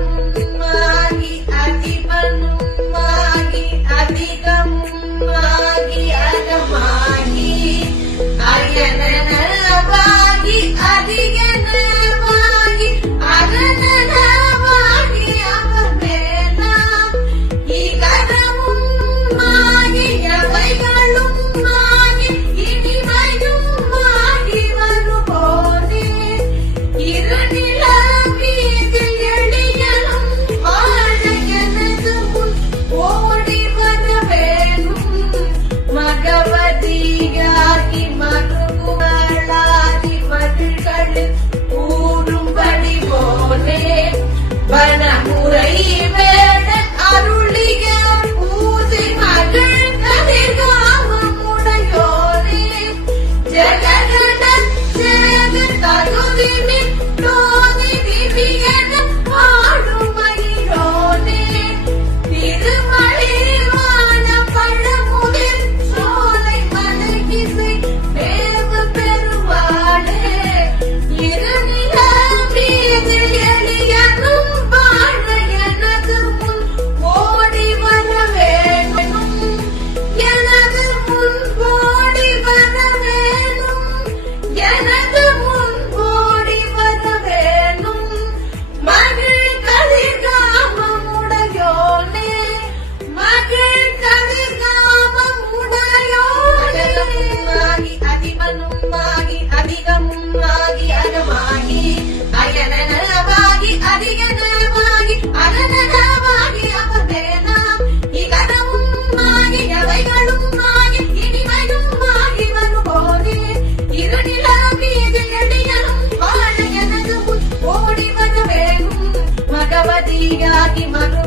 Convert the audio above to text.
அகரமுமாகி அதிபனுமாகி அதிகமுமாகி அகமாகி அயனனவாகி அதிகனவாகி அரணனவாகி அவமேலாம் இகரமுமாகி எவைகளுமாகி இனிமையுமாகி வருவோனே இருநில மீதில் எளியலும் வாழ எனது முன் ஓடி வர வேணும் மகவதியாகி மறுகுவளாதி மதில்களில் கூறும்படி போனே வனமுறை வேட அருளிய பூசி மகள் கதிர்காமமுடையோனே ஜெககண சேக தகுதினி நோதி விவியன ஆளுமயிரோனே திருமலிவான பழமுதிர் சோலை மலைகிசை மேவு பெருவாளே இருநில மீதில் எளியனும் வாழ எனது முன் ஓடி வர வேணும் எனது முன் ஓடி வர வேணும் எனது முன் ஓடி வர வேணும் மகள் கதிர்காமமுடையோனே மகள் கதிர்காமமுடையோனே அதிபனுமாகி அதிகமுமாகி அகமாகி அயனனவாகி அதிகனவாகி அரணனவாகி அவமேலாம் இகரமுமாகி எவைகளுமாகி இனிமையுமாகி வருவோனே இருநில மீதில் எளியலும் வாழ எனது முன் ஓடி வர வேணும் மகவதியாகி மறு